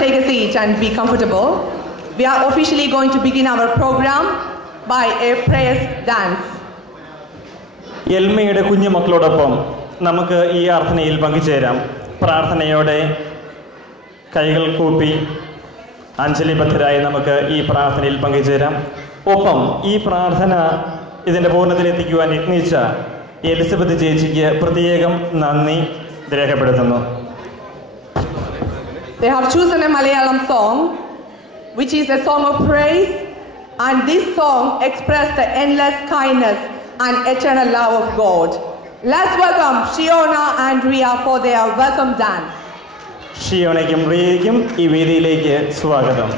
take a seat and be comfortable. We are officially going to begin our program by a praise dance. എൽമയുടെ കുഞ്ഞു മക്കളോടൊപ്പം നമുക്ക് ഈ പ്രാർത്ഥനയിൽ പങ്കുചേരാം. പ്രാർത്ഥനയോടെ കൈകൾ കൂപ്പി അഞ്ജലിബദ്ധരായി നമുക്ക് ഈ പ്രാർത്ഥനയിൽ പങ്കുചേരാം. ഒപ്പം ഈ പ്രാർത്ഥന ഇതിൻ്റെ പൂർണ്ണതയിലെത്തിക്കുവാൻ യത്നിച്ച എലിസബത്ത് ചേച്ചിക്ക് പ്രത്യേകം നന്ദി രേഖപ്പെടുത്തുന്നു. They have chosen a Malayalam song, which is a song of praise, and this song expresses the endless kindness and eternal love of God. Let's welcome Shiona and Ria for their welcome dance. ഷിയോണയ്ക്കും റിയയ്ക്കും ഈ വേദിയിലേക്ക് സ്വാഗതം.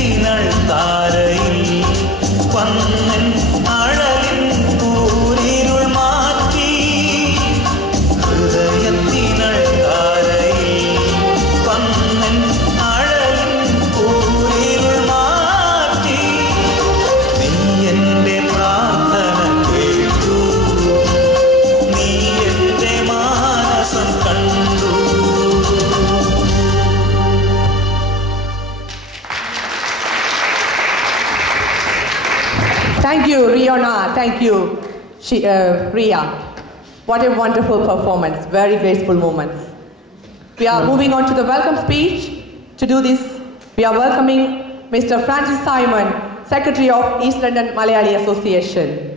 ഹൃദയത്തിനൾ താരയിൽ വന്നൻ അഴലിൻ കൂരിരുൾ മാറ്റി ഹൃദയത്തിനൾ താരയിൽ വന്നൻ അഴലിൻ കൂരിരുൾ മാറ്റി നീ എൻ്റെ പ്രാർത്ഥന കേട്ടു നീ എൻ്റെ മാനസം കണ്ടു. Thank you, Riona. Thank you, Ria. What a wonderful performance. Very graceful moments. We are moving on to the welcome speech. To do this, we are welcoming Mr. Francis Simon, Secretary of East London Malayali Association.